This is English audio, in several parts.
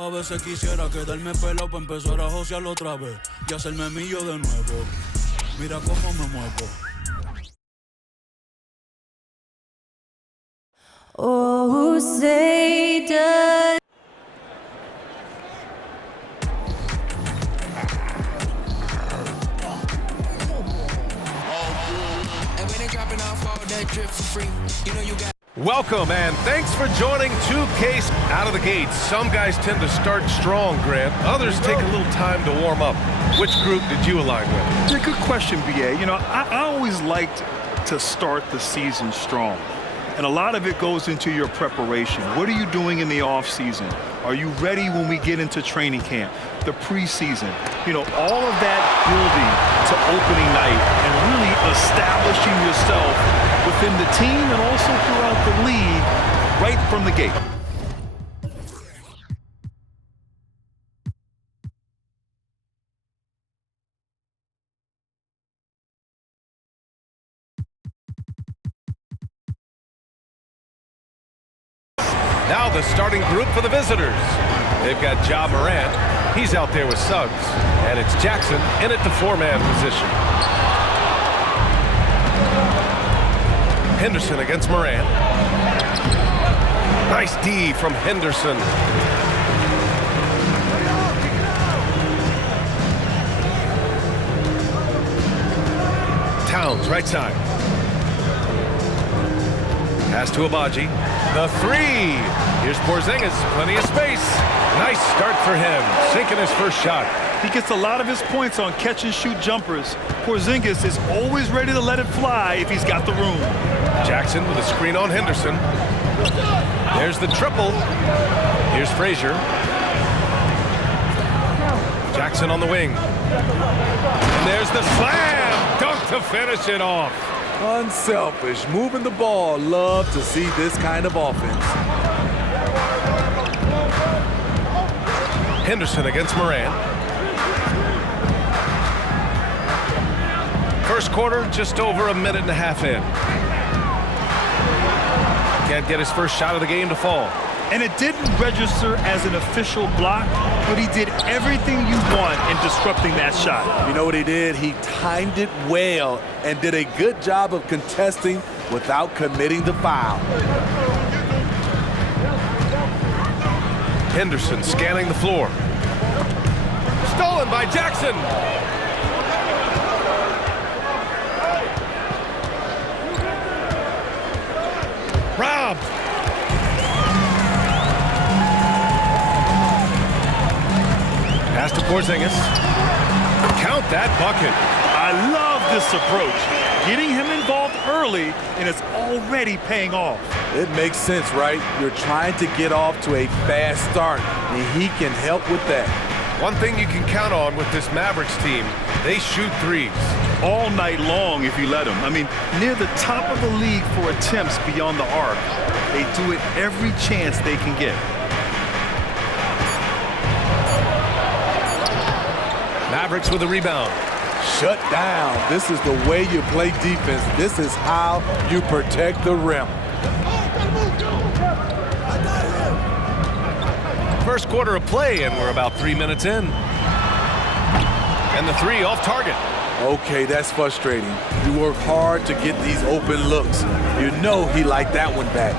A veces quisiera quedarme pelado para empezar a josearlo otra vez y hacerme millo de nuevo. Mira cómo me muevo. Oh, say does Welcome and thanks for joining 2K out of the gates. Some guys tend to start strong, Grant. Others take a little time to warm up. Which group did you align with? Yeah, good question, BA. You know, I always liked to start the season strong. And a lot of it goes into your preparation. What are you doing in the off season? Are you ready when we get into training camp, the preseason? You know, all of that building to opening night and really establishing yourself within the team and also throughout the league right from the gate. Now the starting group for the visitors. They've got Ja Morant. He's out there with Suggs. And it's Jackson in at the four-man position. Henderson against Morant. Nice D from Henderson. Towns, right side. Pass to Abaji. The three. Here's Porzingis. Plenty of space. Nice start for him. Sinking his first shot. He gets a lot of his points on catch-and-shoot jumpers. Porzingis is always ready to let it fly if he's got the room. Jackson with a screen on Henderson. There's the triple. Here's Frazier. Jackson on the wing. And there's the slam. Dunk to finish it off. Unselfish, moving the ball. Love to see this kind of offense. Henderson against Morant. First quarter, just over a minute and a half in. Can't get his first shot of the game to fall. And it didn't register as an official block, but he did everything you want in disrupting that shot. You know what he did? He timed it well and did a good job of contesting without committing the foul. Henderson scanning the floor. Stolen by Jackson. Robbed. Pass to Porzingis. Count that bucket. I love this approach. Getting him involved early, and it's already paying off. It makes sense, right? You're trying to get off to a fast start, and he can help with that. One thing you can count on with this Mavericks team, they shoot threes. All night long if you let them. I mean, near the top of the league for attempts beyond the arc. They do it every chance they can get. Mavericks with a rebound. Shut down. This is the way you play defense. This is how you protect the rim. First quarter of play, and we're about 3 minutes in. And the three off target. Okay, that's frustrating. You work hard to get these open looks. You know he liked that one back.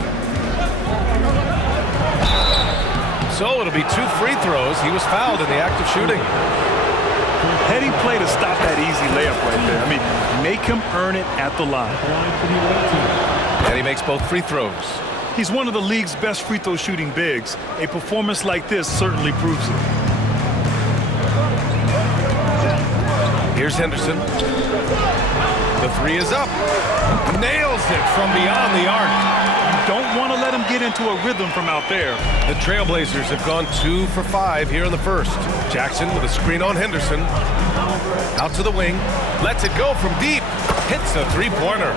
So it'll be 2 free throws. He was fouled in the act of shooting. Heady play to stop that easy layup right there. I mean, make him earn it at the line. And he makes both free throws. He's one of the league's best free throw shooting bigs. A performance like this certainly proves it. Here's Henderson. The three is up. Nails it from beyond the arc. Don't want to let him get into a rhythm from out there. The Trailblazers have gone 2 for 5 here in the first. Jackson with a screen on Henderson. Out to the wing. Lets it go from deep. Hits a three-pointer.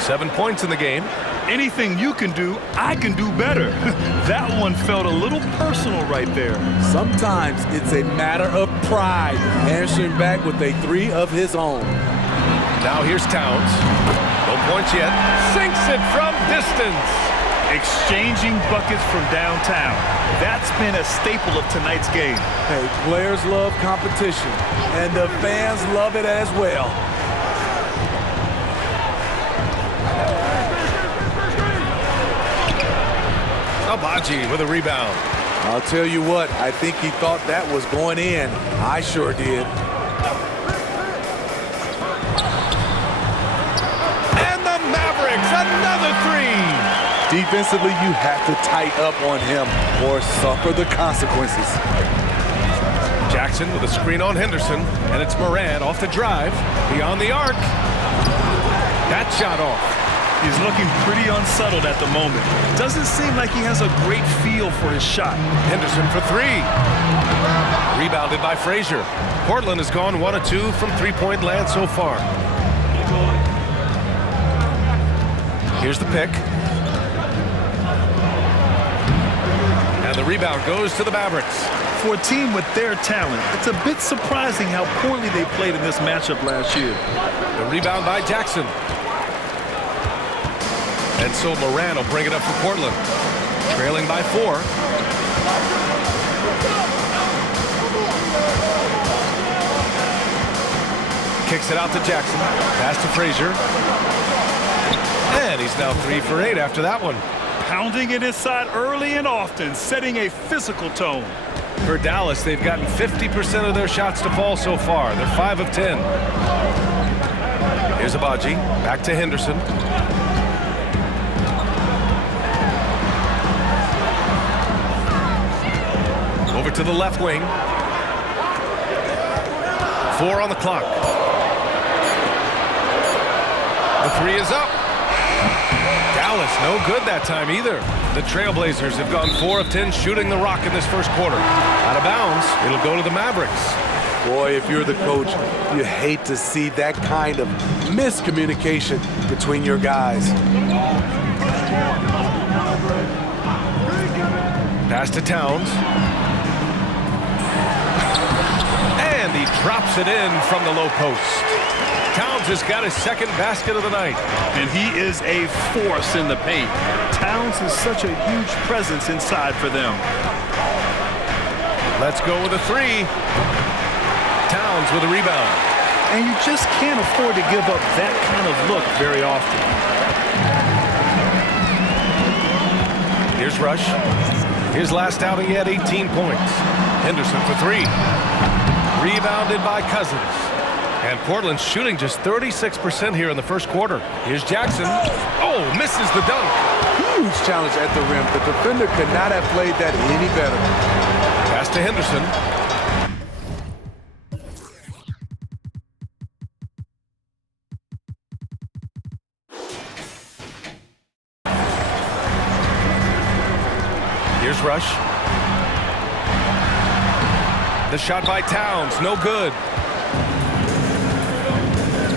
7 points in the game. Anything you can do, I can do better. That one felt a little personal right there. Sometimes it's a matter of pride, answering back with a three of his own. Now here's Towns. No points yet. Sinks it from distance. Exchanging buckets from downtown. That's been a staple of tonight's game. Hey, players love competition, and the fans love it as well. Agbaji with a rebound. I'll tell you what, I think he thought that was going in. I sure did. And the Mavericks, another three. Defensively, you have to tighten up on him or suffer the consequences. Jackson with a screen on Henderson, and it's Morant off the drive, beyond the arc. That shot off. He's looking pretty unsettled at the moment. Doesn't seem like he has a great feel for his shot. Henderson for three. Rebounded by Frazier. Portland has gone 1 of 2 from three-point land so far. Here's the pick. And the rebound goes to the Mavericks. For a team with their talent, it's a bit surprising how poorly they played in this matchup last year. The rebound by Jackson. And so Morant will bring it up for Portland. Trailing by 4. Kicks it out to Jackson. Pass to Frazier. And he's now 3 for 8 after that one. Pounding it inside early and often, setting a physical tone. For Dallas, they've gotten 50% of their shots to fall so far. They're 5 of 10. Here's Agbaji. Back to Henderson. Over to the left wing. 4 on the clock. The three is up. Dallas, no good that time either. The Trailblazers have gone 4 of 10 shooting the rock in this first quarter. Out of bounds, it'll go to the Mavericks. Boy, if you're the coach, you hate to see that kind of miscommunication between your guys. Pass to Towns. And he drops it in from the low post. Towns has got his second basket of the night. And he is a force in the paint. Towns is such a huge presence inside for them. Let's go with a three. Towns with a rebound. And you just can't afford to give up that kind of look very often. Here's Rush. His last outing, he had 18 points. Henderson for three. Rebounded by Cousins. And Portland's shooting just 36% here in the first quarter. Here's Jackson. Oh, misses the dunk. Huge challenge at the rim. The defender could not have played that any better. Pass to Henderson. Here's Rush. The shot by Towns, no good.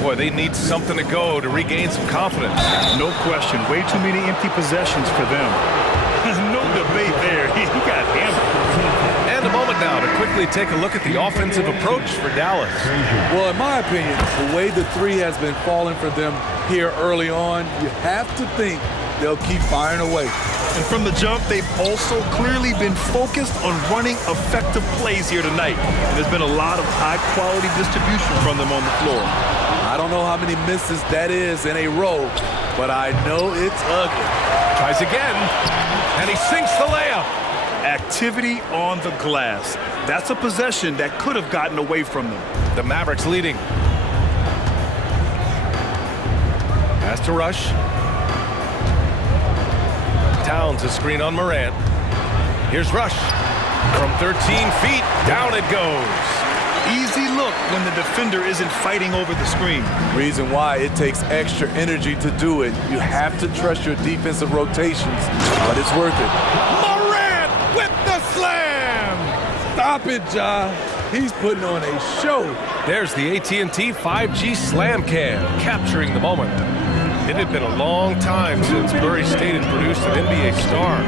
Boy, they need something to go to regain some confidence. No question. Way too many empty possessions for them. No debate there. He got hammered. And a moment now to quickly take a look at the offensive approach for Dallas. Well, in my opinion, the way the three has been falling for them here early on, you have to think they'll keep firing away. And from the jump, they've also clearly been focused on running effective plays here tonight. And there's been a lot of high-quality distribution from them on the floor. I don't know how many misses that is in a row, but I know it's ugly. Tries again, and he sinks the layup. Activity on the glass. That's a possession that could have gotten away from them. The Mavericks leading. Pass to Rush. Towns a screen on Morant. Here's Rush. From 13 feet, down it goes. Easy look when the defender isn't fighting over the screen. Reason why it takes extra energy to do it. You have to trust your defensive rotations, but it's worth it. Morant with the slam! Stop it, Ja. He's putting on a show. There's the AT&T 5G Slam Cam, capturing the moment. It had been a long time since Murray State had produced an NBA star.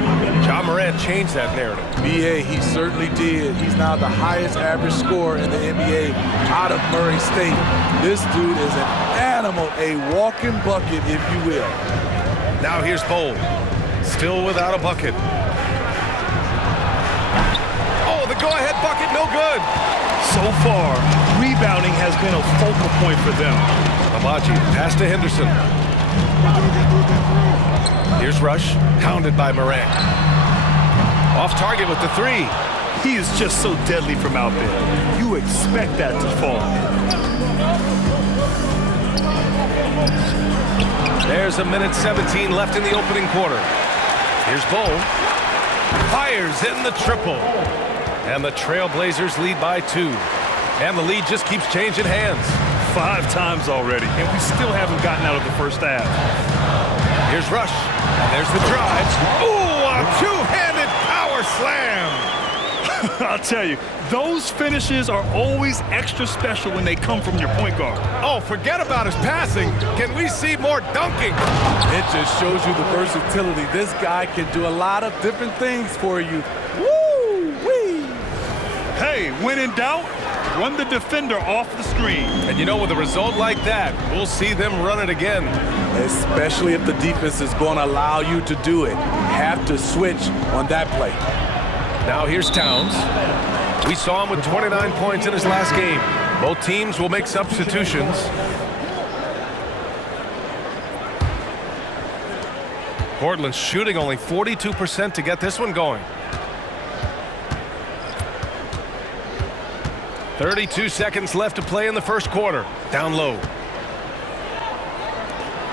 Ja Morant changed that narrative. BA, he certainly did. He's now the highest average scorer in the NBA out of Murray State. This dude is an animal, a walking bucket, if you will. Now here's Bol. still without a bucket. Oh, the go-ahead bucket, no good. So far, rebounding has been a focal point for them. Agbaji, pass to Henderson. Here's Rush, hounded by Morant. Off target with the three. He is just so deadly from out there. You expect that to fall. There's a minute 17 left in the opening quarter. Here's Bull. Fires in the triple. And the Trailblazers lead by 2. And the lead just keeps changing hands. 5 times already, and we still haven't gotten out of the first half. Here's Rush. And there's the drive. Ooh, a two-handed power slam. I'll tell you, those finishes are always extra special when they come from your point guard. Oh, forget about his passing. Can we see more dunking? It just shows you the versatility. This guy can do a lot of different things for you. Woo-wee! Hey, when in doubt, run the defender off the screen. And you know, with a result like that, we'll see them run it again. Especially if the defense is going to allow you to do it. Have to switch on that play. Now here's Towns. We saw him with 29 points in his last game. Both teams will make substitutions. Portland's shooting only 42% to get this one going. 32 seconds left to play in the first quarter. Down low.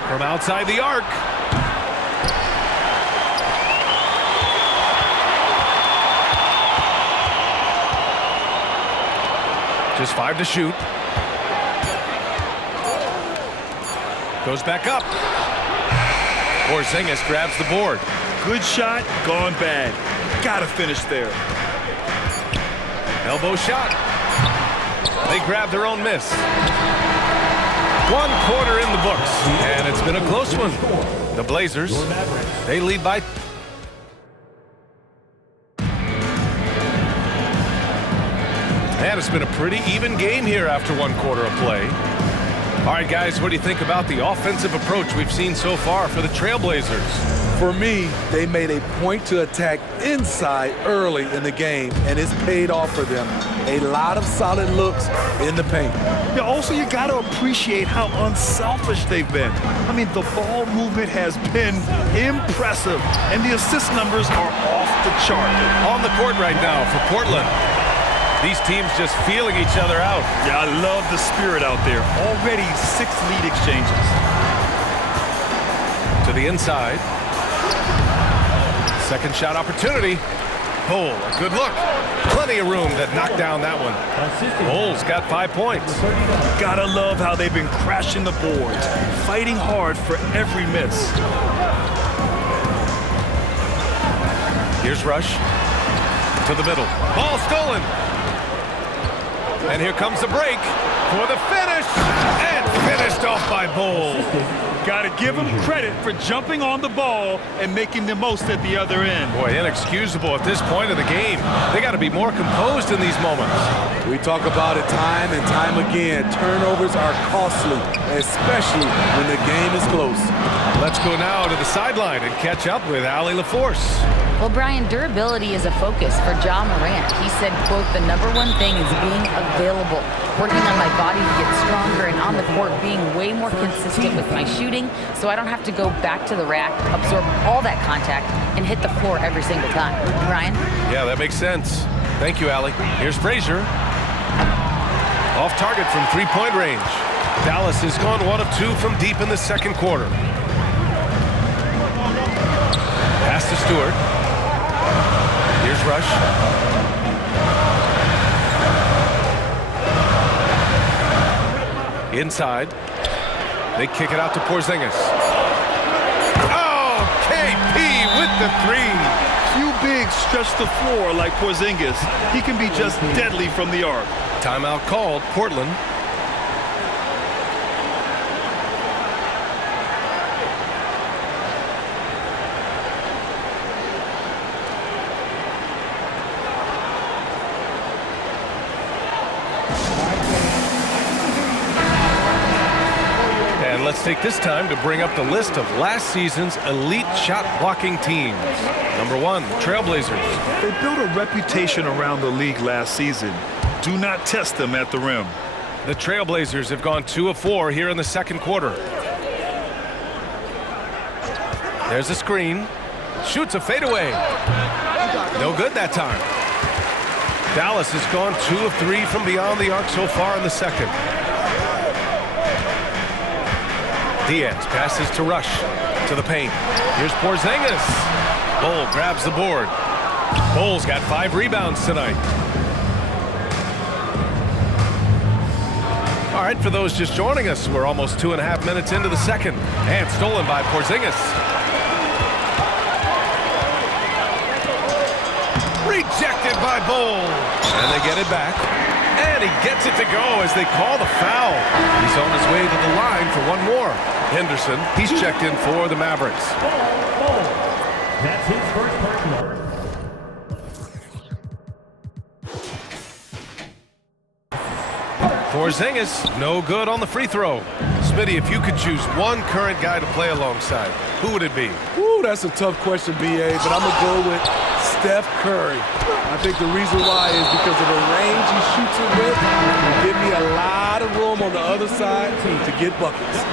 From outside the arc. Just 5 to shoot. Goes back up. Porzingis grabs the board. Good shot, gone bad. Gotta finish there. Elbow shot. They grab their own miss. 1 quarter in the books, and it's been a close one. The Blazers, they lead by. And it's been a pretty even game here after 1 quarter of play. All right, guys, what do you think about the offensive approach we've seen so far for the Trailblazers? For me, they made a point to attack inside early in the game, and it's paid off for them. A lot of solid looks in the paint. Yeah, also, you got to appreciate how unselfish they've been. I mean, the ball movement has been impressive, and the assist numbers are off the chart. On the court right now for Portland. These teams just feeling each other out. Yeah, I love the spirit out there. Already 6 lead exchanges. To the inside. Second shot opportunity. Bull, a good look. Plenty of room that knocked down that one. Bull's got 5 points. Gotta love how they've been crashing the boards, fighting hard for every miss. Here's Rush. To the middle. Ball stolen. And here comes the break for the finish. And finished off by Bull. Got to give him credit for jumping on the ball and making the most at the other end. Boy, inexcusable at this point of the game. They got to be more composed in these moments. We talk about it time and time again. Turnovers are costly, especially when the game is close. Let's go now to the sideline and catch up with Allie LaForce. Well, Brian, durability is a focus for Ja Morant. He said, quote, "The #1 thing is being available, working on my body to get stronger, and on the court being way more consistent with my shooting so I don't have to go back to the rack, absorb all that contact, and hit the floor every single time." Brian? Yeah, that makes sense. Thank you, Allie. Here's Frazier. Off target from three-point range. Dallas has gone 1 of 2 from deep in the second quarter. Pass to Stewart. Here's Rush. Inside. They kick it out to Porzingis. Oh, KP with the 3. Few bigs stretch the floor like Porzingis. He can be just deadly from the arc. Timeout called, Portland. And let's take this time to bring up the list of last season's elite shot blocking teams. Number 1, the Trailblazers. They built a reputation around the league last season. Do not test them at the rim. The Trailblazers have gone 2 of 4 here in the second quarter. There's a screen. Shoots a fadeaway. No good that time. Dallas has gone 2 of 3 from beyond the arc so far in the second. Diaz passes to Rush to the paint. Here's Porzingis. Bol grabs the board. Bol's got 5 rebounds tonight. All right, for those just joining us, we're almost 2.5 minutes into the second. And stolen by Porzingis. Rejected by Bol. And they get it back. And he gets it to go as they call the foul. He's on his way to the line for one more. Henderson, he's checked in for the Mavericks. That's his first personal. Porzingis, no good on the free throw. Smitty, if you could choose one current guy to play alongside, who would it be? Ooh, that's a tough question, BA, but I'm going to go with Steph Curry. I think the reason why is because of the range he shoots it with. He give me a lot of room on the other side to get buckets.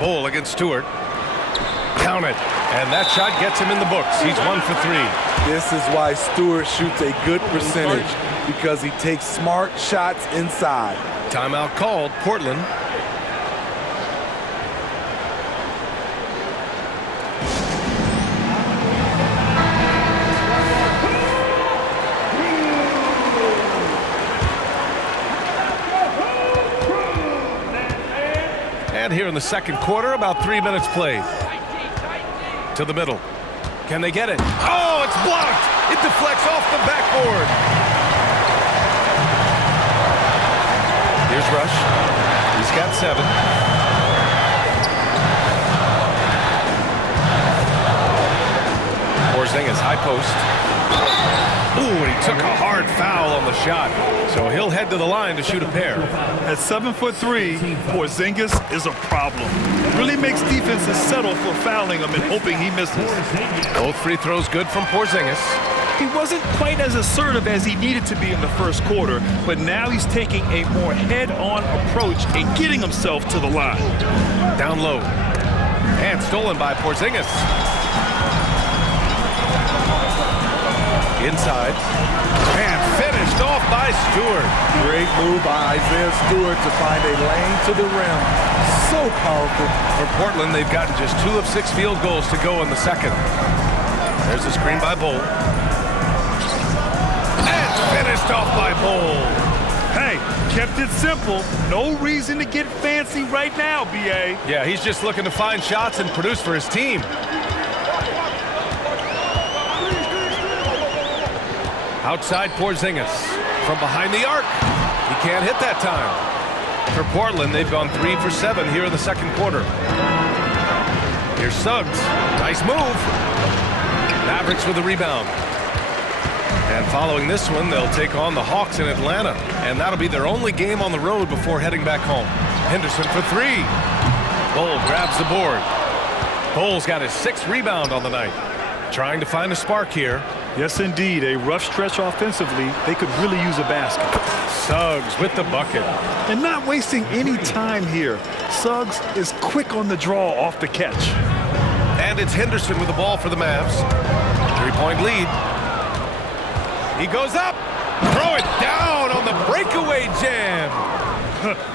Bol against Stewart. Count it. And that shot gets him in the books. He's 1 for 3. This is why Stewart shoots a good percentage, because he takes smart shots inside. Timeout called. Portland. And here in the second quarter, about 3 minutes played. To the middle. Can they get it? Oh, it's blocked! It deflects off the backboard. Here's Rush. He's got 7. Porzingis, high post. Ooh, and he took a hard foul on the shot. So he'll head to the line to shoot a pair. At 7'3", Porzingis is a problem. Really makes defenses settle for fouling him and hoping he misses. Both free throws good from Porzingis. He wasn't quite as assertive as he needed to be in the first quarter, but now he's taking a more head-on approach and getting himself to the line. Down low. And stolen by Porzingis. Inside. And finished off by Stewart. Great move by Isaiah Stewart to find a lane to the rim. So powerful. For Portland, they've gotten just 2 of 6 field goals to go in the second. There's a screen by Bol. And finished off by Bol. Hey, kept it simple. No reason to get fancy right now, B.A. Yeah, he's just looking to find shots and produce for his team. Outside Porzingis from behind the arc. He can't hit that time. For Portland, they've gone 3 for 7 here in the second quarter. Here's Suggs. Nice move. Mavericks with the rebound. And following this one, they'll take on the Hawks in Atlanta. And that'll be their only game on the road before heading back home. Henderson for 3. Bol grabs the board. Bol's got his 6th rebound on the night. Trying to find a spark here. Yes, indeed. A rough stretch offensively. They could really use a basket. Suggs with the bucket. And not wasting any time here. Suggs is quick on the draw off the catch. And it's Henderson with the ball for the Mavs. 3-point lead. He goes up. Throw it down on the breakaway jam.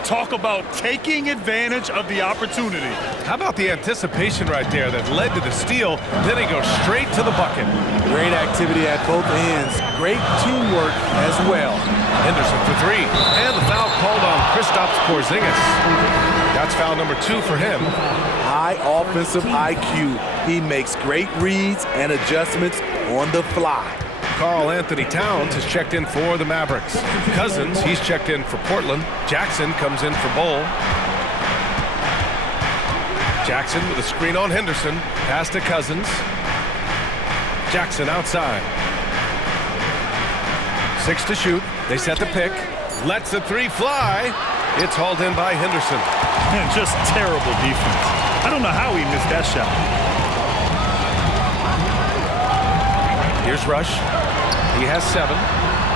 Talk about taking advantage of the opportunity. How about the anticipation right there that led to the steal? Then he goes straight to the bucket. Great activity at both ends. Great teamwork as well. Henderson for 3. And the foul called on Kristaps Porzingis. That's foul number 2 for him. High offensive IQ. He makes great reads and adjustments on the fly. Karl Anthony Towns has checked in for the Mavericks. Cousins, he's checked in for Portland. Jackson comes in for Bol. Jackson with a screen on Henderson. Pass to Cousins. Jackson outside. 6 to shoot. They set the pick. Lets the three fly. It's hauled in by Henderson. Man, just terrible defense. I don't know how he missed that shot. Here's Rush. He has 7.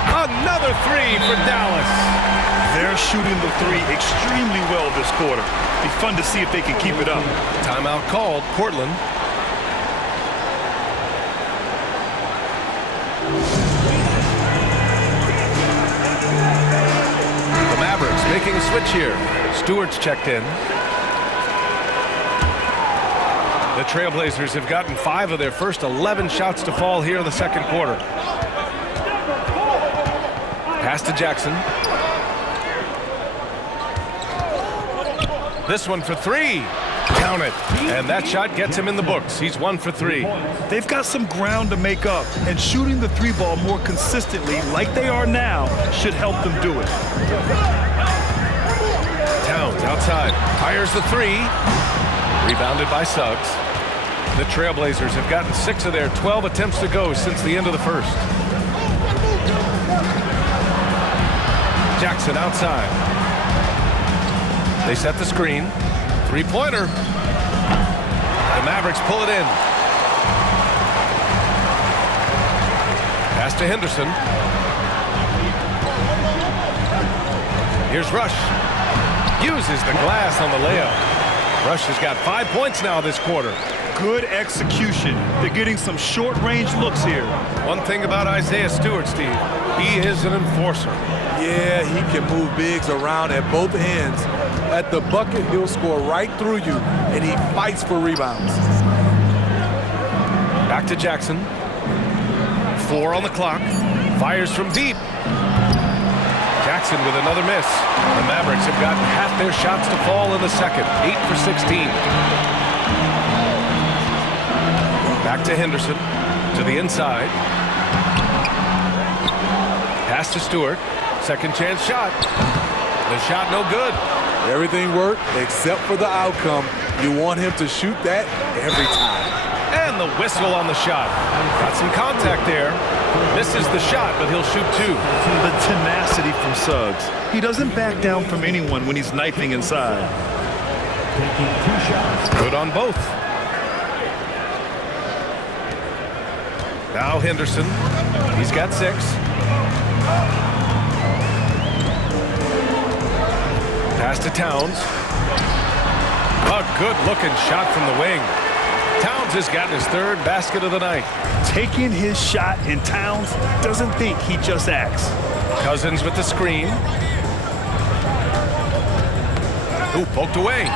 Another three for Dallas. They're shooting the three extremely well this quarter. Be fun to see if they can keep it up. Timeout called. Portland. The Mavericks making a switch here. Stewart's checked in. The Trailblazers have gotten 5 of their first 11 shots to fall here in the second quarter. Pass to Jackson. This one for 3. Count it. And that shot gets him in the books. He's 1 for 3. They've got some ground to make up, and shooting the three ball more consistently like they are now should help them do it. Towns outside. Fires the 3. Rebounded by Suggs. The Trailblazers have gotten 6 of their 12 attempts to go since the end of the first. Jackson outside. They set the screen. 3-pointer. The Mavericks pull it in. Pass to Henderson. Here's Rush. Uses the glass on the layup. Rush has got 5 points now this quarter. Good execution. They're getting some short-range looks here. One thing about Isaiah Stewart, Steve, he is an enforcer. Yeah, he can move bigs around at both ends. At the bucket, he'll score right through you, and he fights for rebounds. Back to Jackson. 4 on the clock. Fires from deep. Jackson with another miss. The Mavericks have gotten half their shots to fall in the second. 8 for 16. Back to Henderson. To the inside. Pass to Stewart. Second chance shot. The shot no good. Everything worked except for the outcome. You want him to shoot that every time. And the whistle on the shot. Got some contact there. Misses the shot, but he'll shoot 2. The tenacity from Suggs. He doesn't back down from anyone when he's knifing inside. Taking 2 shots. Good on both. Now Henderson. He's got 6. Pass to Towns. A good-looking shot from the wing. Towns has gotten his 3rd basket of the night. Taking his shot, and Towns doesn't think, he just acts. Cousins with the screen. Ooh, poked away.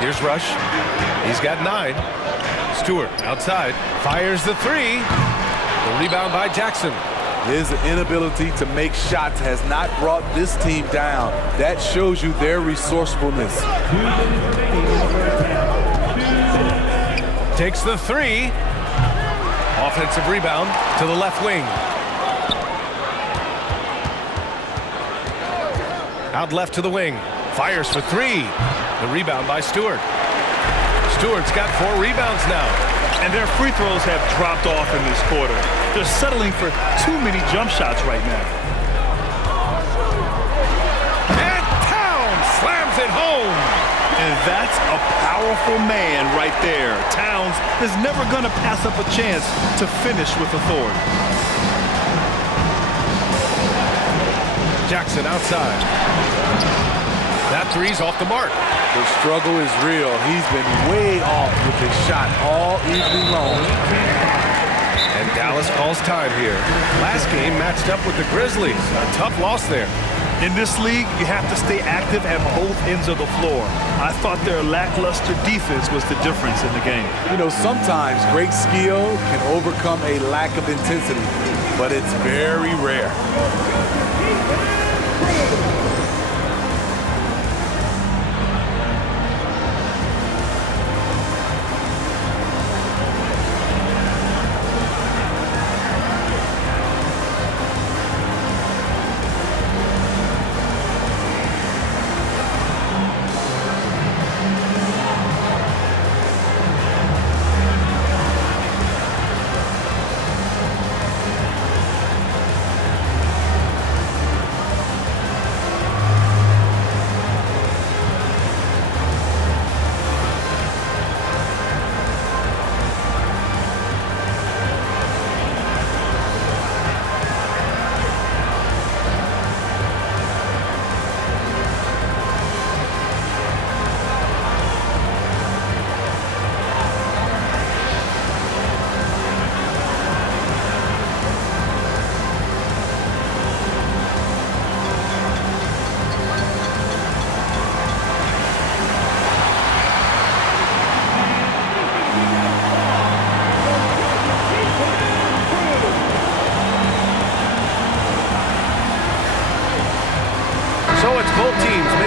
Here's Rush. He's got 9. Stewart outside. Fires the 3. The rebound by Jackson. His inability to make shots has not brought this team down. That shows you their resourcefulness. 2 minutes remaining in the first half. Takes the 3. Offensive rebound to the left wing. Out left to the wing. Fires for 3. The rebound by Stewart. Stewart's got 4 rebounds now. And their free throws have dropped off in this quarter. They're settling for too many jump shots right now. And Towns slams it home. And that's a powerful man right there. Towns is never going to pass up a chance to finish with authority. Jackson outside. That 3's off the mark. The struggle is real. He's been way off with his shot all evening long. And Dallas calls time here. Last game matched up with the Grizzlies. A tough loss there. In this league, you have to stay active at both ends of the floor. I thought their lackluster defense was the difference in the game. You know, sometimes great skill can overcome a lack of intensity, but it's very rare.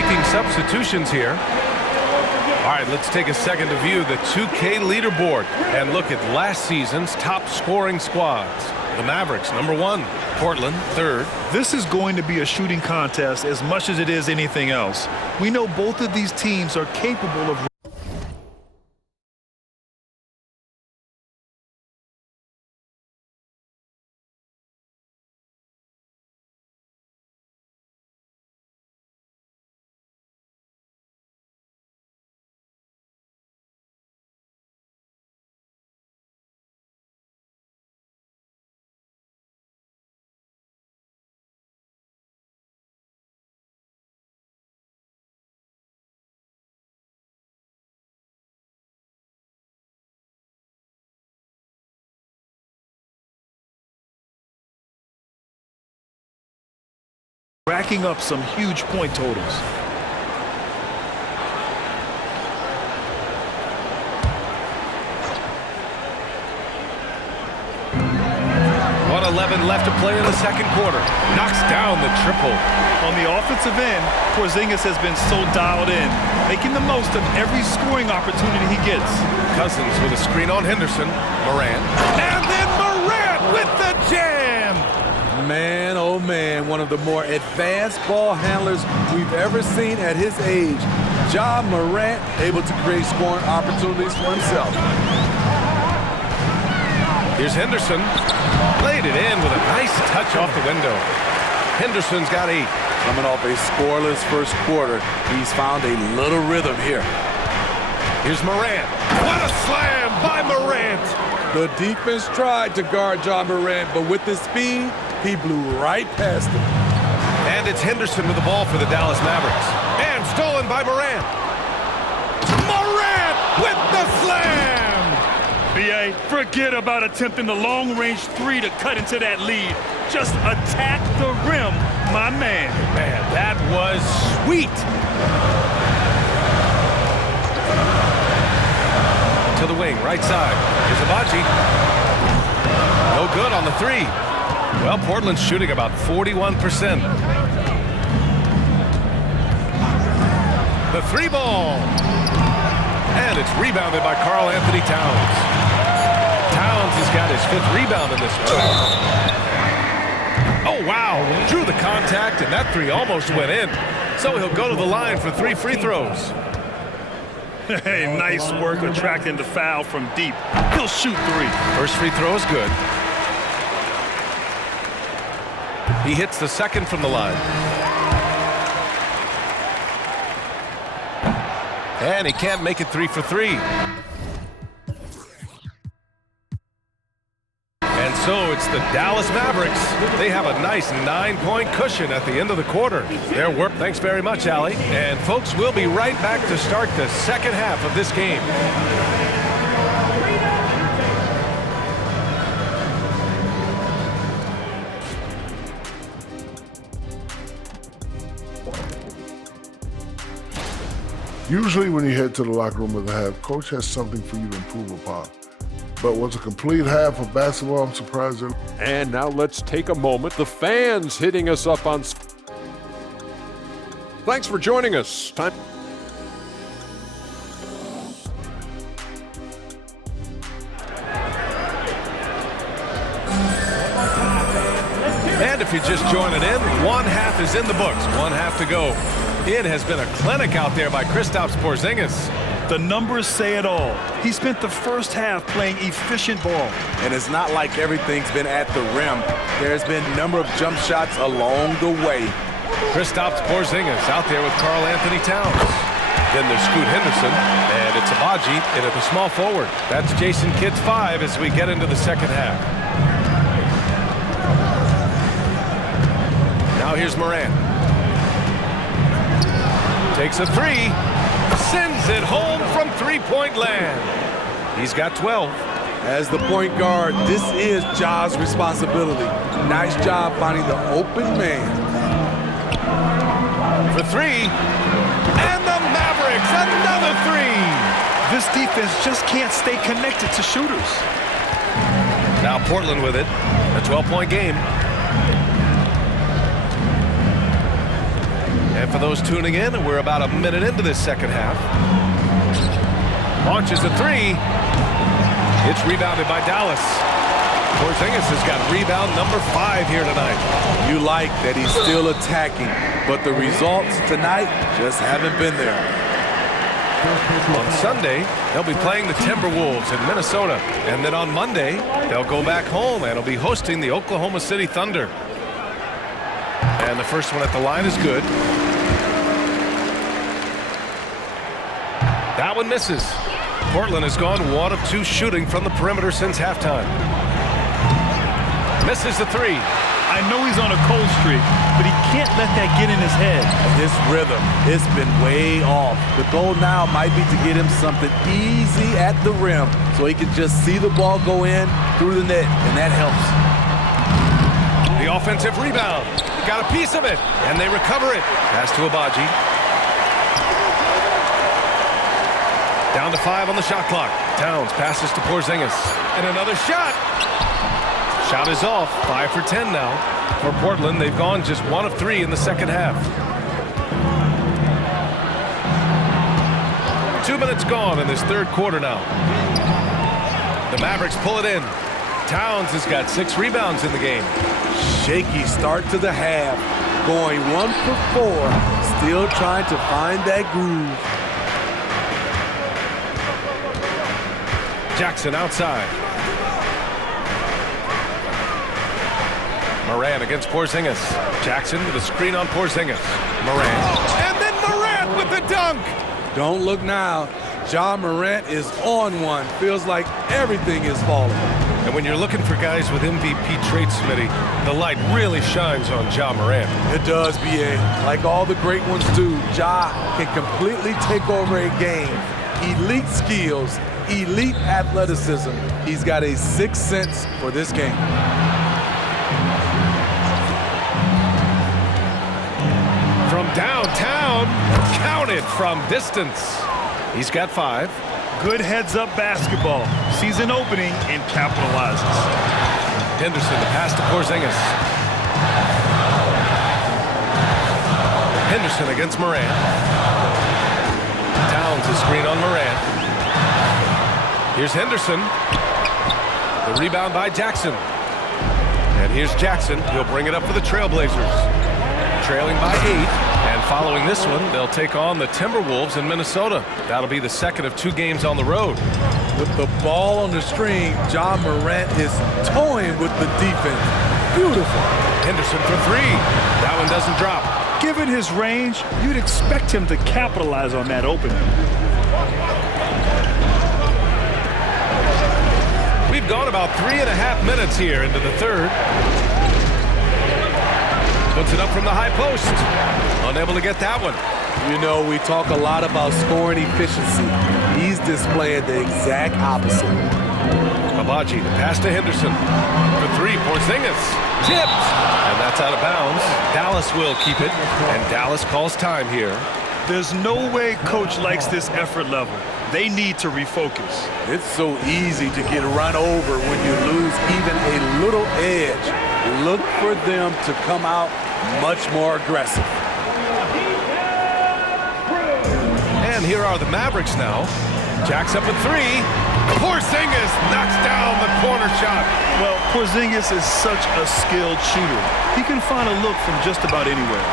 making substitutions here. All right, let's take a second to view the 2K leaderboard and look at last season's top scoring squads. The Mavericks, #1. Portland, 3rd. This is going to be a shooting contest as much as it is anything else. We know both of these teams are capable of racking up some huge point totals. .11 left to play in the second quarter. Knocks down the triple. On the offensive end, Porzingis has been so dialed in, making the most of every scoring opportunity he gets. Cousins with a screen on Henderson. Morant. And then Morant with the jam! Man, oh man, one of the more advanced ball handlers we've ever seen at his age. Ja Morant able to create scoring opportunities for himself. Here's Henderson. Laid it in with a nice touch off the window. Henderson's got 8. Coming off a scoreless first quarter, he's found a little rhythm here. Here's Morant. What a slam by Morant! The defense tried to guard Ja Morant, but with his speed, he blew right past him. And it's Henderson with the ball for the Dallas Mavericks. And stolen by Morant. Morant with the slam! B.A., forget about attempting the long-range 3 to cut into that lead. Just attack the rim, my man. Man, that was sweet. To the wing, right side. Here's Abaji. No good on the 3. Well, Portland's shooting about 41%. The 3 ball. And it's rebounded by Karl Anthony Towns. Towns has got his 5th rebound in this one. Oh, wow. Drew the contact, and that 3 almost went in. So he'll go to the line for 3 free throws. Hey, nice work attracting the foul from deep. He'll shoot 3. First free throw is good. He hits the second from the line. And he can't make it 3 for 3. And so it's the Dallas Mavericks. They have a nice 9-point cushion at the end of the quarter. Their work. Thanks very much, Allie. And folks, we'll be right back to start the second half of this game. Usually when you head to the locker room of the half, coach has something for you to improve upon. But what's a complete half of basketball, I'm surprised. And now let's take a moment. The fans hitting us up on... Thanks for joining us. Time. And if you're just joining in, 1 half is in the books. 1 half to go. It has been a clinic out there by Kristaps Porzingis. The numbers say it all. He spent the first half playing efficient ball. And it's not like everything's been at the rim. There's been a number of jump shots along the way. Kristaps Porzingis out there with Karl Anthony Towns. Then there's Scoot Henderson, and it's Abaji in at the small forward. That's Jason Kidd's 5 as we get into the second half. Now here's Morant. Takes a 3. Sends it home from 3-point land. He's got 12. As the point guard, this is Ja's responsibility. Nice job finding the open man. For 3. And the Mavericks, another 3. This defense just can't stay connected to shooters. Now Portland with it. A 12-point game. And for those tuning in, we're about a minute into this second half. Launches a three. It's rebounded by Dallas. Porzingis has got rebound number 5 here tonight. You like that he's still attacking, but the results tonight just haven't been there. On Sunday, they'll be playing the Timberwolves in Minnesota. And then on Monday, they'll go back home and will be hosting the Oklahoma City Thunder. And the first one at the line is good. That one misses. Portland has gone 1 of 2 shooting from the perimeter since halftime. Misses the three. I know he's on a cold streak, but he can't let that get in his head. His rhythm, it's been way off. The goal now might be to get him something easy at the rim so he can just see the ball go in through the net, and that helps. The offensive rebound. Got a piece of it, and they recover it. Pass to Agbaji. Down to 5 on the shot clock. Towns passes to Porzingis. And another shot. Shot is off. 5 for 10 now. For Portland, they've gone just 1 of 3 in the second half. 2 minutes gone in this third quarter now. The Mavericks pull it in. Towns has got 6 rebounds in the game. Shaky start to the half. Going 1 for 4. Still trying to find that groove. Jackson outside. Morant against Porzingis. Jackson with a screen on Porzingis. Morant. And then Morant with the dunk. Don't look now. Ja Morant is on one. Feels like everything is falling. And when you're looking for guys with MVP traits, Smitty, the light really shines on Ja Morant. It does, B.A. Like all the great ones do, Ja can completely take over a game. Elite skills, elite athleticism. He's got a 6th sense for this game. From downtown, counted from distance. He's got 5. Good heads-up basketball. Sees an opening and capitalizes. Henderson, the pass to Porzingis. Henderson against Morant. Towns is screen on Morant. Here's Henderson. The rebound by Jackson. And here's Jackson. He'll bring it up for the Trailblazers. Trailing by 8. And following this one, they'll take on the Timberwolves in Minnesota. That'll be the second of 2 games on the road. With the ball on the string, Ja Morant is toying with the defense. Beautiful. Henderson for 3. That one doesn't drop. Given his range, you'd expect him to capitalize on that opening. We've gone about 3.5 minutes here into the third. Puts it up from the high post. Unable to get that one. You know, we talk a lot about scoring efficiency. He's displaying the exact opposite. Agbaji, the pass to Henderson. For 3, Porzingis. Tipped. And that's out of bounds. Dallas will keep it. And Dallas calls time here. There's no way coach likes this effort level. They need to refocus. It's so easy to get run over when you lose even a little edge. Look for them to come out much more aggressive. And here are the Mavericks now. Jack's up at 3. Porzingis knocks down the corner shot. Well, Porzingis is such a skilled shooter. He can find a look from just about anywhere.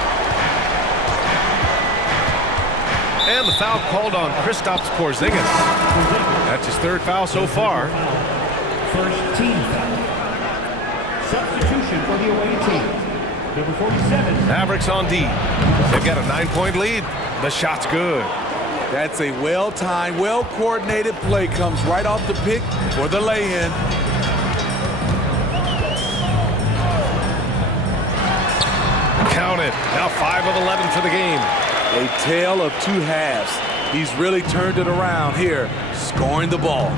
And the foul called on Kristaps Porzingis. That's his 3rd foul so far. First team foul. Substitution for the away team. Number 47. Mavericks on D. They've got a 9-point lead. The shot's good. That's a well-timed, well-coordinated play. Comes right off the pick for the lay-in. Count it. Now 5 of 11 for the game. A tale of 2 halves. He's really turned it around here, scoring the ball.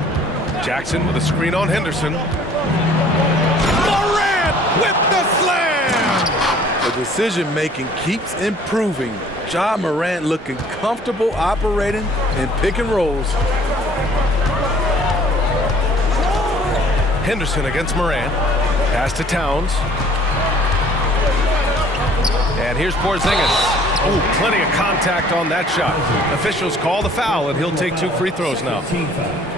Jackson with a screen on Henderson. Morant with the slam! The decision-making keeps improving. Ja Morant looking comfortable operating in pick and rolls. Henderson against Morant. Pass to Towns. And here's Porzingis. Oh, plenty of contact on that shot. Officials call the foul, and he'll take 2 free throws now.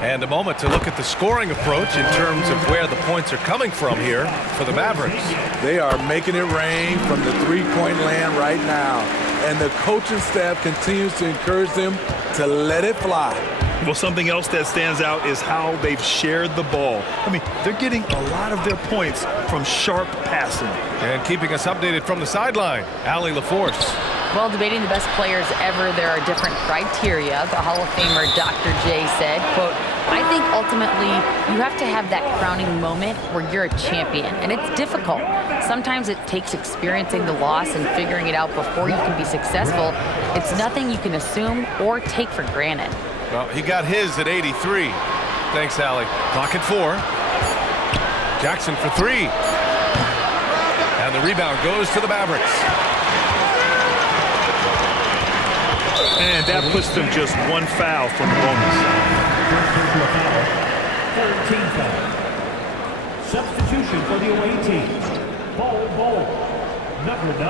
And a moment to look at the scoring approach in terms of where the points are coming from here for the Mavericks. They are making it rain from the three-point land right now. And the coaching staff continues to encourage them to let it fly. Well, something else that stands out is how they've shared the ball. I mean, they're getting a lot of their points from sharp passing. And keeping us updated from the sideline, Allie LaForce. Well, debating the best players ever, there are different criteria. The Hall of Famer Dr. J said, quote, I think ultimately you have to have that crowning moment where you're a champion, and it's difficult. Sometimes it takes experiencing the loss and figuring it out before you can be successful. It's nothing you can assume or take for granted. Well, he got his at 83. Thanks, Allie. Clock at 4. Jackson for 3. And the rebound goes to the Mavericks. And that puts them just 1 foul from the bonus. 13 foul. Substitution for the away team. Bol, number 9.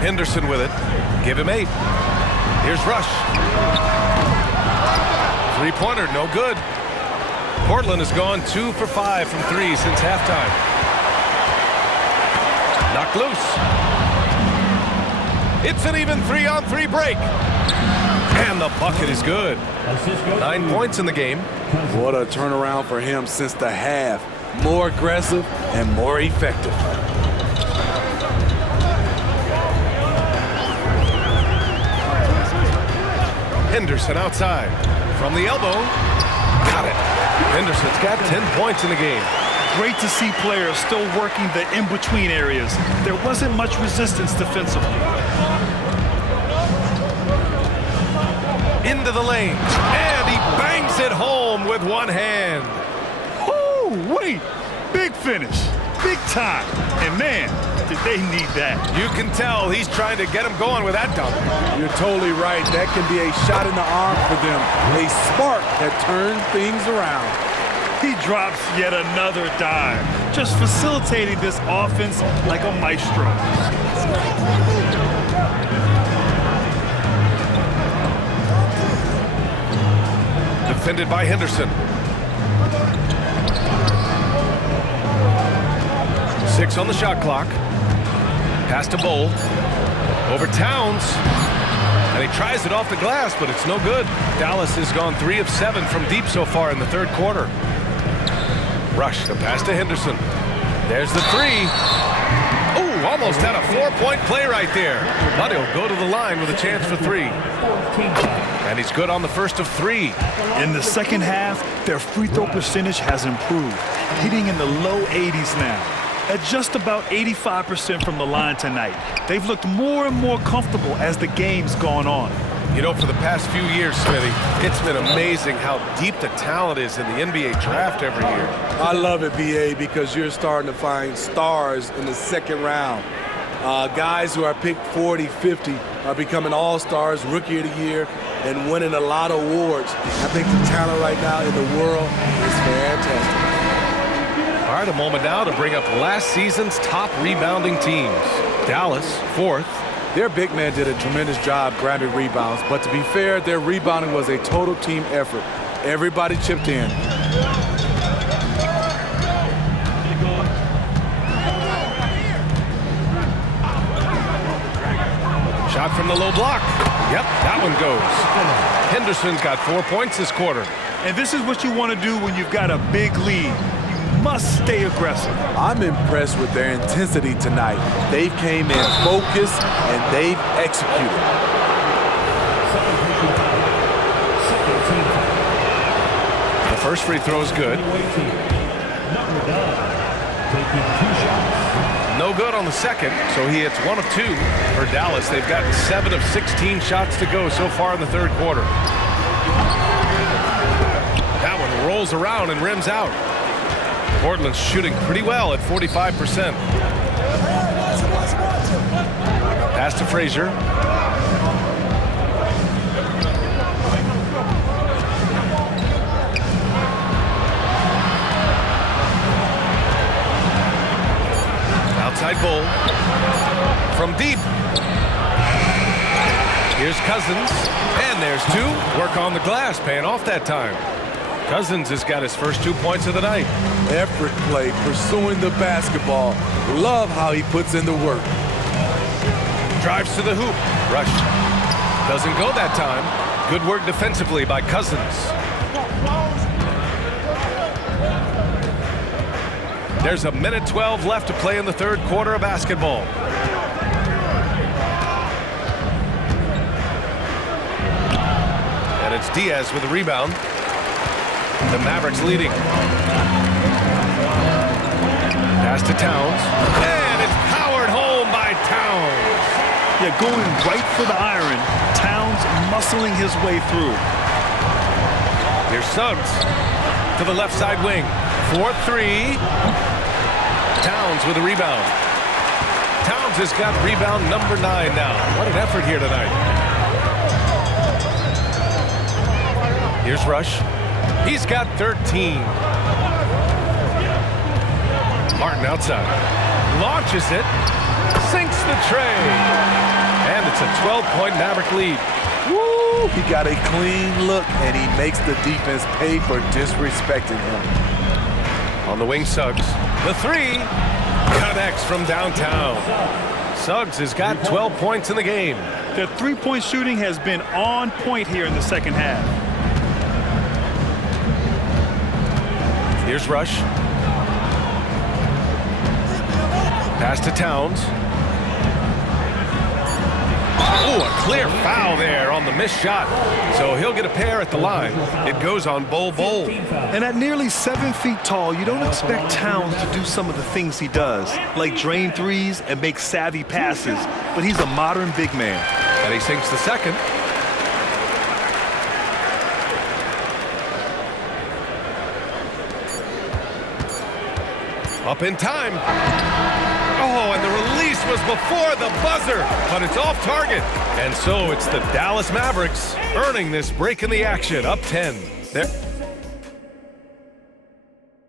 Henderson with it. Give him 8. Here's Rush. 3-pointer, no good. Portland has gone 2 for 5 from 3 since halftime. Knocked loose. It's an even 3-on-3 break. And the bucket is good. 9 points in the game. What a turnaround for him since the half. More aggressive and more effective. Henderson outside. From the elbow. Got it. Henderson's got 10 points in the game. Great to see players still working the in-between areas. There wasn't much resistance defensively. Into the lane. And he bangs it home with one hand. Oh, wait. Big finish. Big time. And man, did they need that. You can tell he's trying to get him going with that dunk. You're totally right. That can be a shot in the arm for them. A spark that turns things around. He drops yet another dime, just facilitating this offense like a maestro. Defended by Henderson. 6 on the shot clock. Pass to Bol. Over Towns. And he tries it off the glass, but it's no good. Dallas has gone 3 of 7 from deep so far in the third quarter. Rush, the pass to Henderson. There's the 3. Oh, almost had a 4-point play right there. But he'll go to the line with a chance for 3. And he's good on the first of 3. In the second half, their free throw percentage has improved, hitting in the low 80s now. At just about 85% from the line tonight. They've looked more and more comfortable as the game's gone on. You know, for the past few years, Smitty, it's been amazing how deep the talent is in the NBA draft every year. I love it, BA, because you're starting to find stars in the second round. Guys who are picked 40, 50 are becoming all-stars, rookie of the year, and winning a lot of awards. I think the talent right now in the world is fantastic. All right, a moment now to bring up last season's top rebounding teams. Dallas, 4th. Their big man did a tremendous job grabbing rebounds, but to be fair, their rebounding was a total team effort. Everybody chipped in. Shot from the low block. Yep, that one goes. Henderson's got 4 points this quarter. And this is what you want to do when you've got a big lead. Must stay aggressive. I'm impressed with their intensity tonight. They came in focused and they've executed. The first free throw is good. No good on the second, so he hits 1 of 2 for Dallas. They've gotten 7 of 16 shots to go so far in the third quarter. That one rolls around and rims out. Portland's shooting pretty well at 45%. Pass to Frazier. side Bull. From deep. Here's Cousins. And there's two. Work on the glass, paying off that time. Cousins has got his first 2 points of the night. Effort play, pursuing the basketball. Love how he puts in the work. Drives to the hoop. Rush. Doesn't go that time. Good work defensively by Cousins. There's 1:12 left to play in the third quarter of basketball. And it's Diaz with the rebound. The Mavericks leading. Pass to Towns. And it's powered home by Towns. Yeah, going right for the iron. Towns muscling his way through. Here's Suggs to the left side wing. 4-3. Towns with a rebound. Towns has got rebound number 9 now. What an effort here tonight. Here's Rush. He's got 13. Martin outside. Launches it. Sinks the tray. And it's a 12-point Maverick lead. Woo! He got a clean look, and he makes the defense pay for disrespecting him. On the wing, Suggs. The three connects from downtown. Suggs has got 12 points in the game. The three-point shooting has been on point here in the second half. Here's Rush. Pass to Towns. Oh, a clear foul there on the missed shot. So he'll get a pair at the line. It goes on Bol. And at nearly 7 feet tall, you don't expect Towns to do some of the things he does, like drain threes and make savvy passes. But he's a modern big man. And he sinks the second. Up in time. Oh, and the release was before the buzzer, but it's off target. And so it's the Dallas Mavericks earning this break in the action, up 10. There.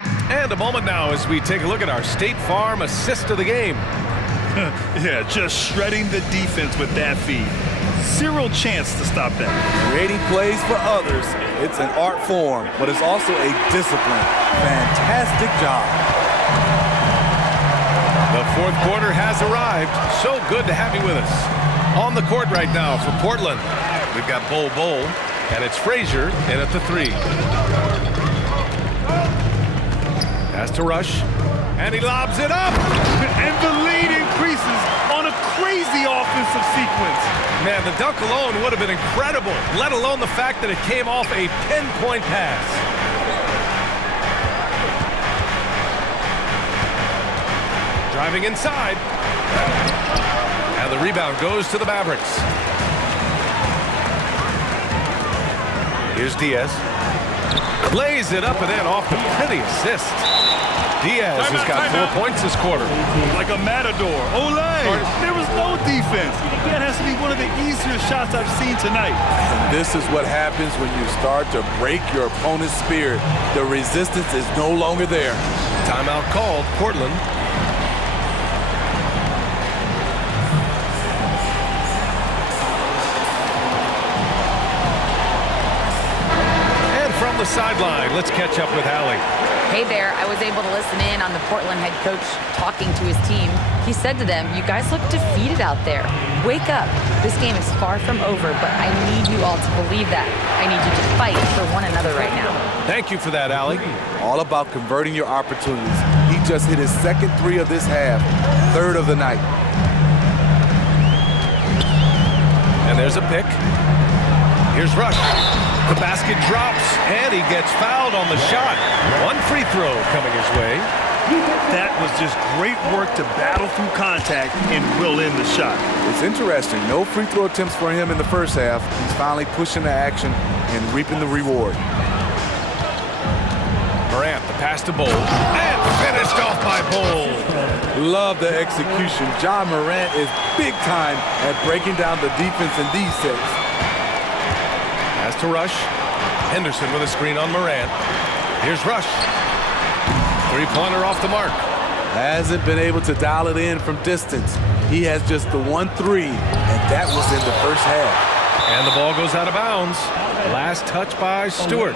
And a moment now as we take a look at our State Farm assist of the game. Yeah, just shredding the defense with that feed. Zero chance to stop that. Creating plays for others, it's an art form, but it's also a discipline. Fantastic job. The fourth quarter has arrived. So good to have you with us. On the court right now for Portland, we've got Bol, and it's Frazier in at the three. Pass to Rush, and he lobs it up. And the lead increases on a crazy offensive sequence. Man, the dunk alone would have been incredible, let alone the fact that it came off a 10-point pass. Driving inside. And the rebound goes to the Mavericks. Here's Diaz. Lays it up and in off the pretty assist. Diaz has got 4 points this quarter. Like a matador. Olay! There was no defense. That has to be one of the easier shots I've seen tonight. And this is what happens when you start to break your opponent's spirit. The resistance is no longer there. Timeout called, Portland. From the sideline, let's catch up with Allie. Hey there, I was able to listen in on the Portland head coach talking to his team. He said to them, you guys look defeated out there. Wake up. This game is far from over, but I need you all to believe that. I need you to fight for one another right now. Thank you for that, Allie. All about converting your opportunities. He just hit his second three of this half, third of the night. And there's a pick. Here's Rush. The basket drops, and he gets fouled on the shot. One free throw coming his way. That was just great work to battle through contact and will in the shot. It's interesting. No free throw attempts for him in the first half. He's finally pushing the action and reaping the reward. Morant, the pass to Bol, and finished off by Bol. Love the execution. Ja Morant is big time at breaking down the defense in these sets. Pass to Rush. Henderson with a screen on Morant. Here's Rush. Three-pointer off the mark. Hasn't been able to dial it in from distance. He has just the 1-3, and that was in the first half. And the ball goes out of bounds. Last touch by Stewart.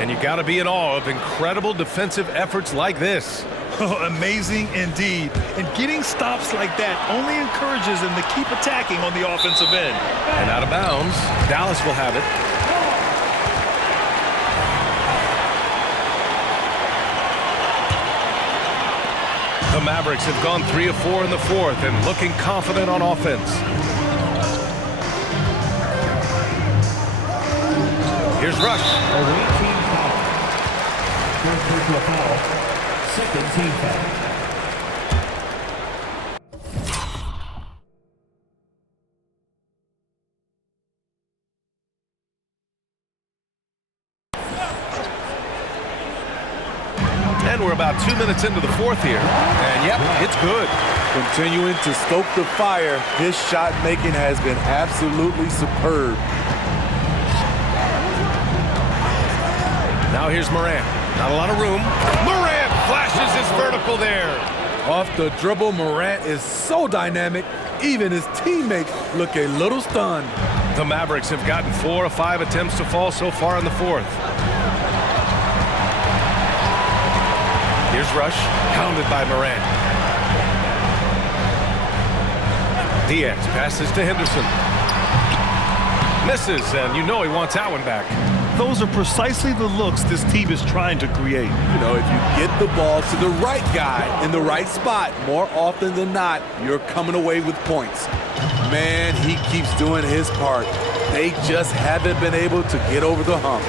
And you got to be in awe of incredible defensive efforts like this. Amazing indeed. And getting stops like that only encourages them to keep attacking on the offensive end. And out of bounds, Dallas will have it. The Mavericks have gone 3 of 4 in the fourth and looking confident on offense. Here's Rush. Away team foul. First personal foul. Second team foul. And we're about 2 minutes into the fourth here. And yep, it's good. Continuing to stoke the fire, his shot making has been absolutely superb. Now here's Morant. Not a lot of room. Morant flashes his vertical there. Off the dribble, Morant is so dynamic, even his teammates look a little stunned. The Mavericks have gotten 4 of 5 attempts to fall so far in the fourth. Here's Rush, hounded by Morant. Diaz passes to Henderson. Misses, and you know he wants that one back. Those are precisely the looks this team is trying to create. You know, if you get the ball to the right guy in the right spot, more often than not, you're coming away with points. Man, he keeps doing his part. They just haven't been able to get over the hump.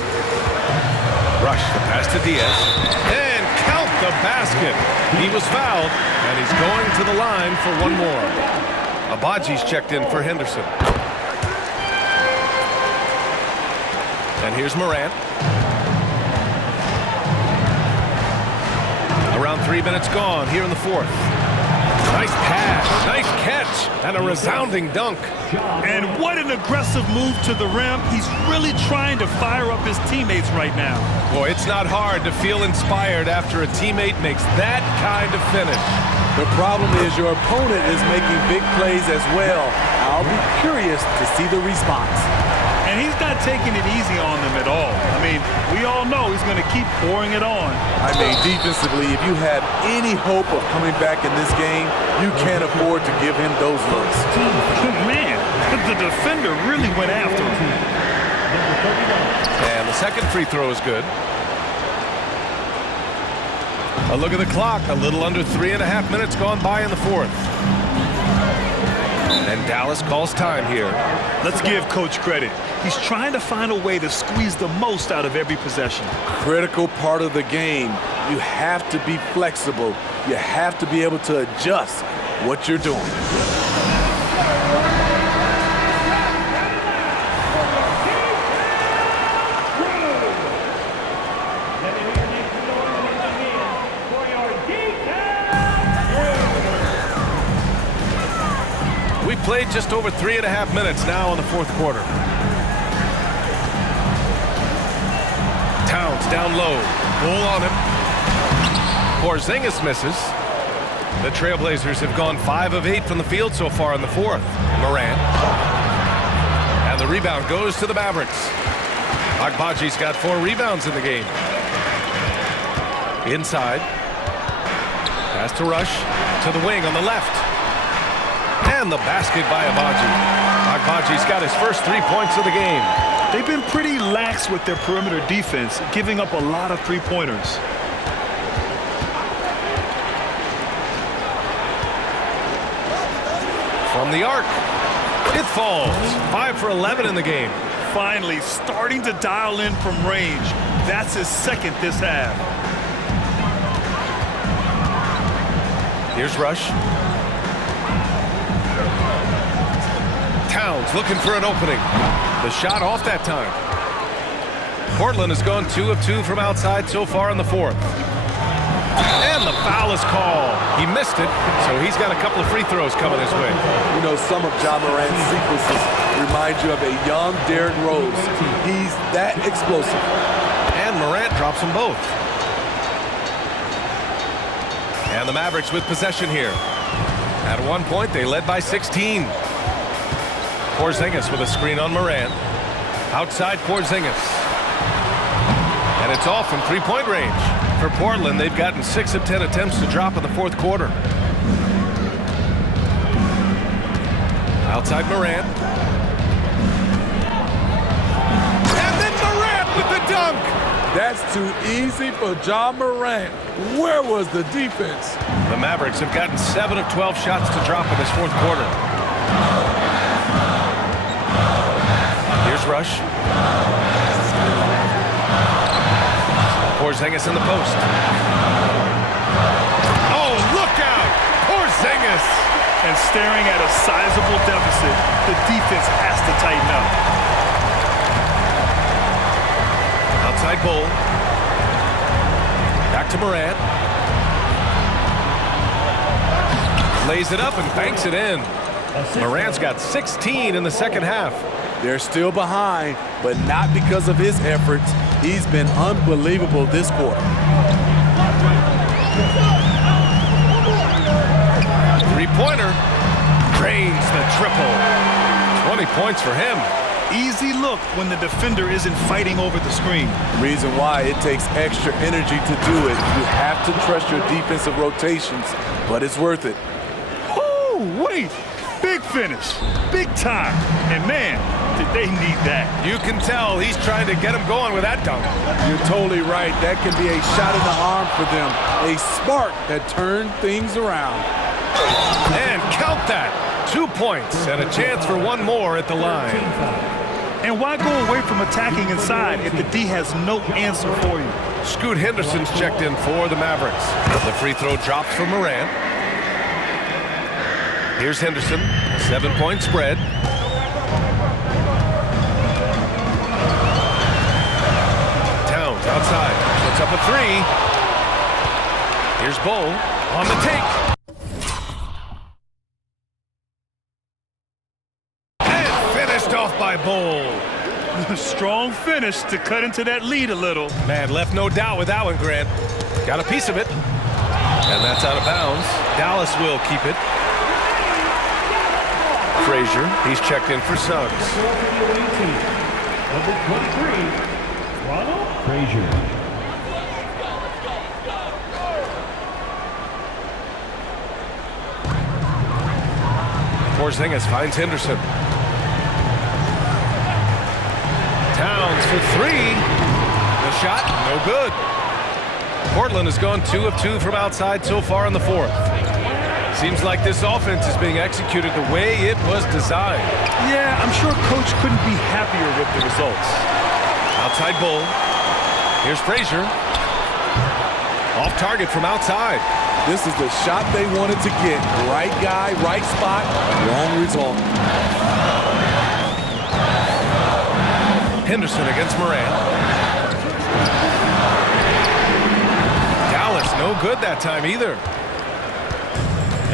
Rush, the pass to Diaz. And count the basket. He was fouled, and he's going to the line for one more. Abaji's checked in for Henderson. And here's Morant. Around 3 minutes gone here in the fourth. Nice pass, nice catch, and a resounding dunk. And what an aggressive move to the rim. He's really trying to fire up his teammates right now. Boy, it's not hard to feel inspired after a teammate makes that kind of finish. The problem is your opponent is making big plays as well. I'll be curious to see the response. And he's not taking it easy on them at all. I mean, we all know he's going to keep pouring it on. I mean, defensively, if you have any hope of coming back in this game, you can't afford to give him those looks. Man, the defender really went after him. And the second free throw is good. A look at the clock. A little under 3.5 minutes gone by in the fourth. And Dallas calls time here. Let's give Coach credit. He's trying to find a way to squeeze the most out of every possession. Critical part of the game. You have to be flexible. You have to be able to adjust what you're doing. We played just over 3.5 minutes now in the fourth quarter. Towns down low. Bull on him. Porzingis misses. The Trailblazers have gone 5 of 8 from the field so far in the fourth. Morant. And the rebound goes to the Mavericks. Agbaji's got 4 rebounds in the game. Inside. Pass to Rush. To the wing on the left. And the basket by Agbaji. Agbaji's got his first 3 points of the game. They've been pretty lax with their perimeter defense, giving up a lot of three-pointers. From the arc. It falls. 5 for 11 in the game. Finally starting to dial in from range. That's his second this half. Here's Rush. Towns looking for an opening. The shot off that time. Portland has gone 2 of 2 from outside so far in the fourth. And the foul is called. He missed it, so he's got a couple of free throws coming his way. You know, some of Ja Morant's sequences remind you of a young Derrick Rose. He's that explosive. And Morant drops them both. And the Mavericks with possession here. At one point, they led by 16. Porzingis with a screen on Morant. Outside Porzingis. And it's off from three-point range. For Portland, they've gotten 6 of 10 attempts to drop in the fourth quarter. Outside Morant. And then Morant with the dunk. That's too easy for Ja Morant. Where was the defense? The Mavericks have gotten 7 of 12 shots to drop in this fourth quarter. Here's Rush. Porzingis in the post. Oh, look out! Porzingis! And staring at a sizable deficit, the defense has to tighten up. Outside Bull. Back to Morant. Lays it up and banks it in. Morant's got 16 in the second half. They're still behind, but not because of his efforts. He's been unbelievable this quarter. Three-pointer. Drains the triple. 20 points for him. Easy look when the defender isn't fighting over the screen. Reason why it takes extra energy to do it. You have to trust your defensive rotations, but it's worth it. Oh, wait. Big finish. Big time. And man, did they need that. You can tell he's trying to get him going with that dunk. You're totally right. That can be a shot in the arm for them. A spark that turned things around. And count that. 2 points and a chance for one more at the line. And why go away from attacking inside if the D has no answer for you? Scoot Henderson's checked in for the Mavericks. The free throw drops for Morant. Here's Henderson, 7-point spread. Towns outside, puts up a three. Here's Bull on the take. And finished off by Bull. Strong finish to cut into that lead a little. Man, left no doubt with that one, Grant. Got a piece of it. And that's out of bounds. Dallas will keep it. Frazier, he's checked in for Suggs. Number 23, Ronald Frazier. Porzingis finds Henderson. Towns for three. The shot, no good. Portland has gone 2 of 2 from outside so far in the fourth. Seems like this offense is being executed the way it was designed. Yeah, I'm sure Coach couldn't be happier with the results. Outside Bull. Here's Frazier. Off target from outside. This is the shot they wanted to get. Right guy, right spot, wrong result. Henderson against Morant. Dallas no good that time either.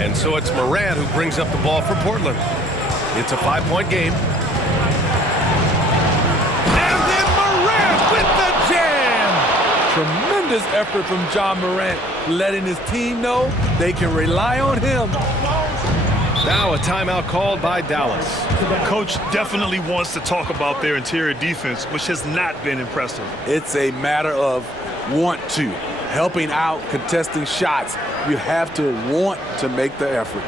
And so it's Morant who brings up the ball for Portland. It's a 5-point game. And then Morant with the jam! Tremendous effort from Ja Morant, letting his team know they can rely on him. Now a timeout called by Dallas. Coach definitely wants to talk about their interior defense, which has not been impressive. It's a matter of want to. Helping out, contesting shots. You have to want to make the effort.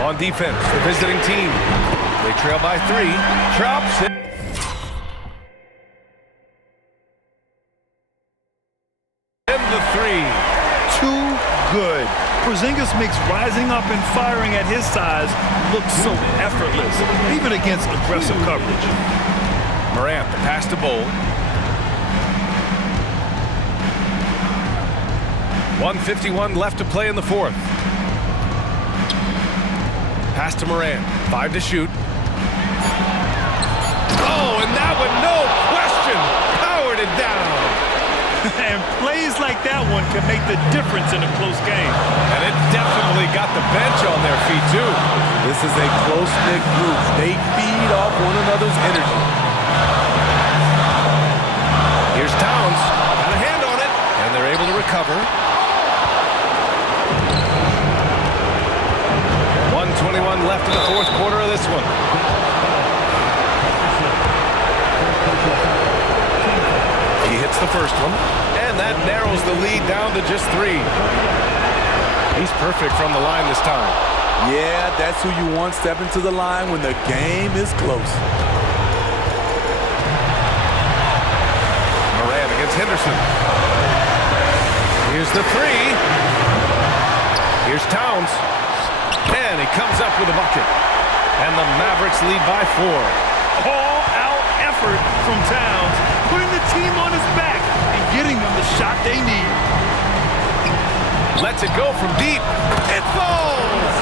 On defense, the visiting team. They trail by 3. Drops it. And the 3. Too good. Porzingis makes rising up and firing at his size look so effortless, even against aggressive coverage. Morant, the pass to Bull. 1:51 left to play in the fourth. Pass to Morant. 5 to shoot. Oh, and that one, no question, powered it down. And plays like that one can make the difference in a close game. And it definitely got the bench on their feet, too. This is a close-knit group. They feed off one another's energy. Here's Towns. Got a hand on it. And they're able to recover. 1:21 left in the fourth quarter of this one. He hits the first one, and that narrows the lead down to just 3. He's perfect from the line this time. Yeah, that's who you want stepping to the line when the game is close. Morant against Henderson. Here's the 3. Here's Towns. And he comes up with a bucket. And the Mavericks lead by 4. All-out effort from Towns, putting the team on his back and getting them the shot they need. Lets it go from deep. It falls!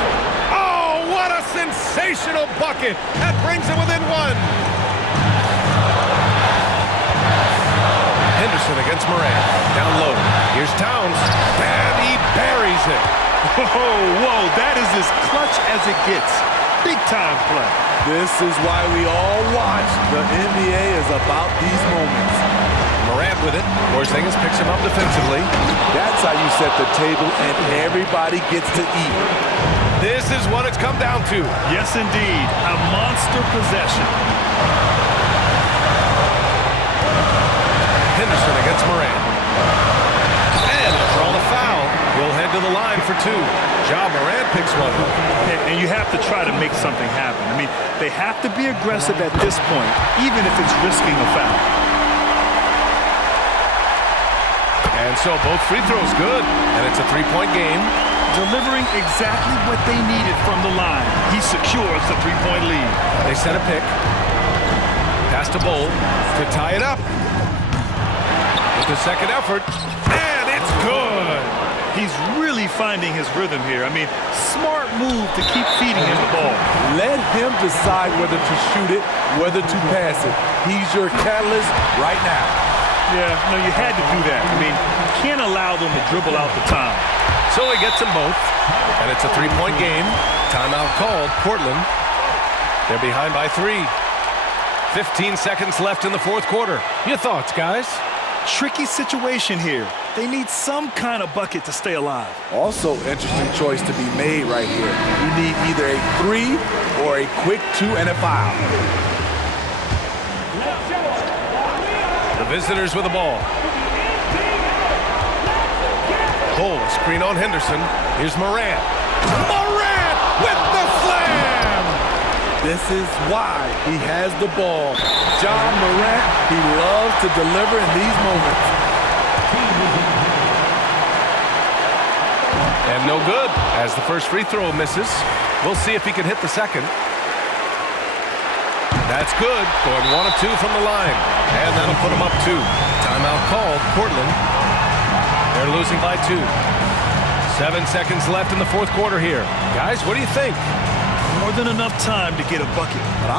Oh, what a sensational bucket! That brings it within 1. Henderson against Morant. Down low. Here's Towns. And he buries it. Whoa, that is as clutch as it gets. Big time play. This is why we all watch. The NBA is about these moments. Morant with it. Porzingis picks him up defensively. That's how you set the table and everybody gets to eat. This is what it's come down to. Yes, indeed. A monster possession. Henderson against Morant. And for all the foul, he'll head to the line for 2. Ja Morant picks one up. And you have to try to make something happen. I mean, they have to be aggressive at this point, even if it's risking a foul. And so both free throws good. And it's a 3-point game. Delivering exactly what they needed from the line. He secures the 3-point lead. They set a pick. Pass to Bol to tie it up. With the second effort. And it's good. He's really finding his rhythm here. I mean, smart move to keep feeding him the ball. Let him decide whether to shoot it, whether to pass it. He's your catalyst right now. Yeah, no, you had to do that. I mean, you can't allow them to dribble out the time. So he gets them both. And it's a 3-point game. Timeout called. Portland. They're behind by 3. 15 seconds left in the fourth quarter. Your thoughts, guys? Tricky situation here. They need some kind of bucket to stay alive. Also, interesting choice to be made right here. You need either a 3 or a quick 2 and a foul. The visitors with the ball. Bol, screen on Henderson. Here's Morant. Morant with the slam! This is why he has the ball. Ja Morant, he loves to deliver in these moments. And no good, as the first free throw misses. We'll see if he can hit the second. That's good, going 1 of 2 from the line. And that'll put him up 2. Timeout called, Portland. They're losing by 2. 7 seconds left in the fourth quarter here. Guys, what do you think? More than enough time to get a bucket.